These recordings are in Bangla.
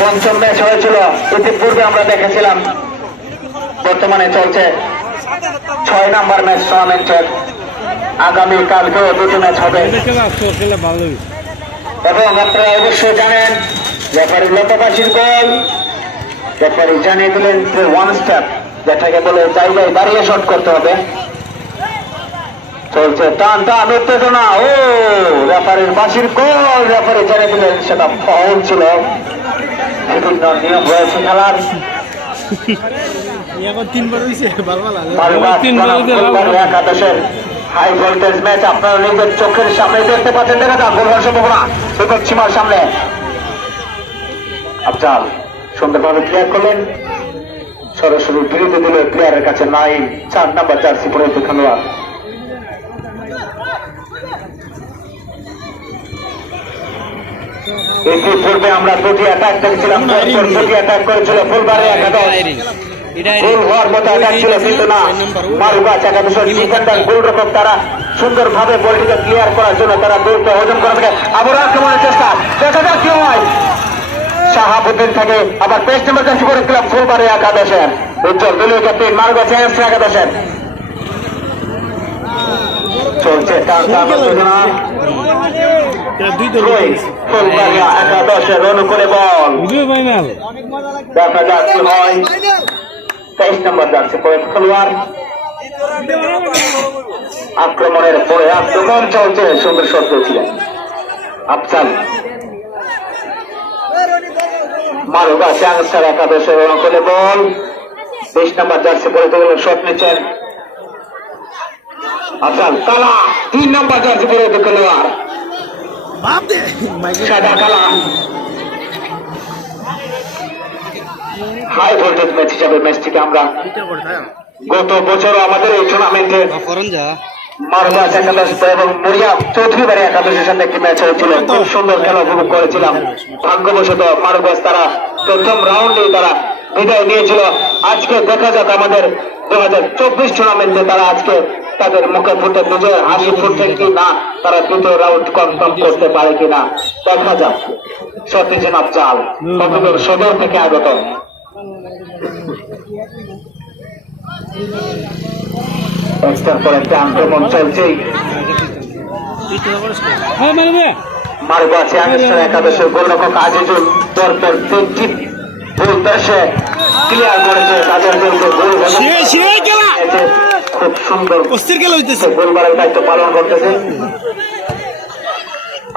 পঞ্চম ম্যাচ হয়েছিল, ইতিপূর্বে আমরা দেখেছিলাম। বর্তমানে চলছে 6 নম্বর ম্যাচ টুর্নামেন্টের। আগামী কালকেও দুটো ম্যাচ হবে এবং আপনারা অবশ্যই জানেন রেফারি লতাবাসীর গোল রেফারি জানিয়ে দিলেন ওয়ান স্টেপ, যেটাকে বলে জায়গায় দাঁড়িয়ে শট করতে হবে। চলছে টান টান উত্তেজনা, ও রেফারির বাসির গোল রেফারি জানিয়ে দিলেন সেটা ফাউল ছিল। বিভিন্ন নিয়ম রয়েছে খেলার। একাদশের হাই ভোল্টেজ ম্যাচ আপনারা নিজের চোখের সামনে দেখতে পাচ্ছেন। দেখা যাক গোল হওয়ার সম্ভাবনা বিপদ সীমার সামনে। আফজাল সুন্দরভাবে ক্লিয়ার করলেন, সরাসরি বিরুদ্ধে দিল প্লেয়ারের কাছে। 4 নম্বর জার্সি পরে খেলোয়াড়। ইতিপূর্বে আমরা দুটি অ্যাটাক দেখছিলাম, দুটি অ্যাটাক করেছিল ফুলবাড়ি একাদশ। গোল হওয়ার মতো অ্যাটাক ছিল কিন্তু না, মারুগাছ একাদশের ডিফেন্ডার গোলরক্ষক তারা সুন্দরভাবে বলটিকে ক্লিয়ার করার জন্য তারা দৌড়কে হজম করা থেকে আবার আক্রমণের চেষ্টা। দেখা যাক কি হয়। শাহাবুদ্দিন থেকে আবার পেস্ট এমার্জেন্সি করে ক্লাব ফুলবাড়ি একাদশের উজ্জ্বল দলীয় ক্যাপ্টেন মারুগাছ একাদশের। চলছে একাদশের অনুকূলে বল। দেখা যাক কি হয়। 23 নম্বর যাচ্ছে খেলোয়াড়। আক্রমণের পরে আক্রমণ চলছে, সুন্দর শট ছিলেন আফজাল। মারুগাছ ইয়াংস্টার একাদশের অনুকূলে বল। 20 নম্বর জার্সি পরে শট নিচ্ছেন আফজাল। কালা 3 নম্বর জার্সি পরে খেলোয়াড় সাদা কালা। হাই ভোল্টেজ ম্যাচ হিসাবে ম্যাচটিকে আমরা গত বছর আমাদের এই টুর্নামেন্টে মারুগাছ একাদশ এবং মুড়িয়া চৌধুরী বাড়ি একাদশের সাথে একটি ম্যাচ হয়েছিল। খুব সুন্দর খেলা উপভোগ করেছিলাম। ভাগ্যবশত মারুগাছ তারা প্রথম রাউন্ডে তারা বিদায় নিয়েছিল। আজকে দেখা যাক আমাদের 2024 টুর্নামেন্টে তারা আজকে তাদের মুখে ফুটে নিজের হাসি ফুটছে কি না, তারা দ্বিতীয় রাউন্ড কনফার্ম করতে পারে কিনা দেখা যাক। সতীজন আফজাল কতদূর সদর থেকে আগত। পর একটা আক্রমণ চলছেই। মারুগাছ একাদশের গোলরক্ষক আজিজুল পরপর 3টি গোল দেশে ক্লিয়ার করেছে। তাদের খুব সুন্দর গোলবারের দায়িত্ব পালন করতেছে।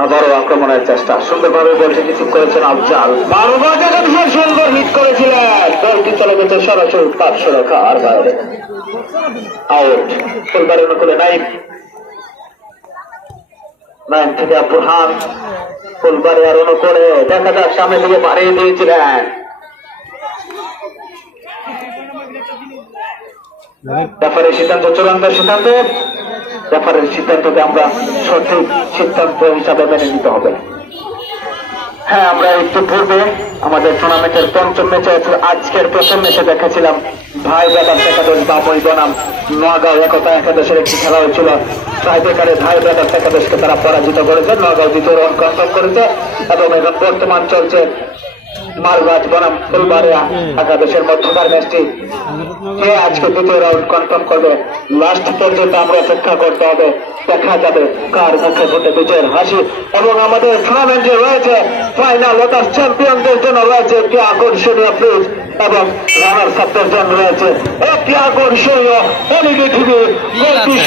আবারও আক্রমণের চেষ্টা, সুন্দরভাবে বলটি রিসিভ করেছেন আফজাল। মারুগাছ একাদশের সুন্দর হিট করেছিলেন, বলটি চলে গেছে সরাসরি 500 রেখার বাইরে। আউট। ফুলবাড়ির অনুকূলে নাইম থেকে বুরহান। ফুলবাড়ি আর অনুকূলে দেখা যাক, সামনে দিকে বাড়িয়ে দিয়েছিলেন। রেফারির সিদ্ধান্ত চূড়ান্ত সিদ্ধান্ত। রেফারির সিদ্ধান্তকে আমরা সঠিক সিদ্ধান্ত হিসাবে মেনে নিতে হবে। হ্যাঁ, আমরা একটু পূর্বে আমাদের টুর্নামেন্টের পঞ্চম ম্যাচে আজকের প্রথম ম্যাচে দেখেছিলাম ভাই ব্রাদার্স একাদশ বাবুই বনাম নোয়াগাঁও একতা একাদশের একটি খেলা হয়েছিল। টাইব্রেকারে ভাই ব্রাদার্স একাদশকে তারা পরাজিত করেছে, নোয়াগাঁও দ্বিতীয় রাউন্ড কনফার্ম করেছে এবং এখন বর্তমান চলছে মারুগাছ বনাম ফুলবাড়িয়া একাদশের মধ্যকার ম্যাচটি। কে আজকে দ্বিতীয় রাউন্ড কনফার্ম করবে লাস্ট পর্যন্ত আমরা অপেক্ষা করতে হবে। দেখা যাবে কার মুখে ফুটে বিজয়ের হাসি। এবং আমাদের টুর্নামেন্টে রয়েছে ফাইনাল অর্থাৎ চ্যাম্পিয়নদের জন্য রয়েছে একটি আকর্ষণীয় প্রিজ এবং রানার সাপের জন্য রয়েছে একটি আকর্ষণীয় এলইডি টিভি।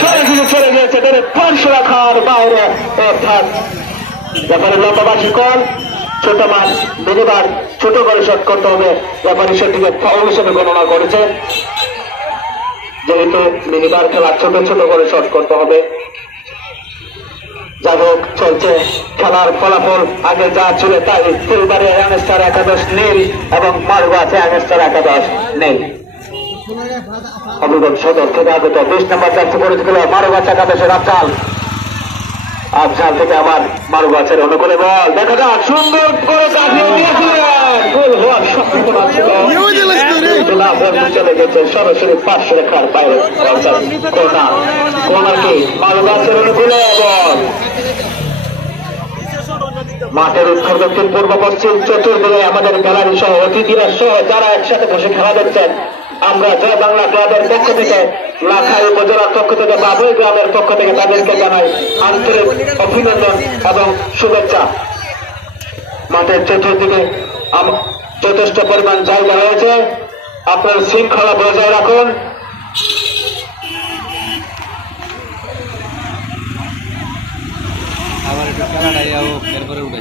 সরাসরি চলে গিয়েছে 500 রাখার বাইরে। অর্থাৎ ব্যাপারে লম্বাবাসী কল ছোট মান মিনিবার ছোট করে শট করতে হবে। রেফারি সেটিকে ফাউল হিসেবে গণনা করেছে, যেহেতু মিনিবার খেলা ছোট ছোট করে শট করতে হবে। যাই হোক, চলছে খেলার ফলাফল আগে যা ছিল তাই। ফুলবাড়ি ইয়াংস্টার একাদশ নীল এবং মারুগাছ ইয়াংস্টার একাদশ নীল। হবিগঞ্জ সদর থেকে আগত 20 নম্বর জার্সি পরেছিল মারুগাছ একাদশের আফজাল। আফজাল থেকে আবার মারুগাছের অনুকূলে বল। দেখা যাক, সুন্দর করে কাটিয়ে দিয়েছিলেন, গোল হওয়ার সম্ভাবনা ছিল। চলে গেছে সরাসরি 500 রেখার বাইরে। কর্নার কি মারুগাছের অনুকূলে বল। মাঠের উত্তর দক্ষিণ পূর্ব পশ্চিম চতুর্দিকে আমাদের গ্যালারি সহ অতিথিরা সহ যারা একসাথে বসে খেলা দেখছেন, আমরা জয় বাংলা ক্লাবের পক্ষ থেকে, লাখাই উপজেলার পক্ষ থেকে, বাবুই গ্রামের পক্ষ থেকে তাদেরকে জানাই আন্তরিক অভিনন্দন এবং শুভেচ্ছা। মাঠের চতুর্দিকে যথেষ্ট পরিমাণ জায়গা রয়েছে, আপনার শৃঙ্খলা বজায় রাখুন। আবার একটু খেলাটা যাবো এরপরে উঠে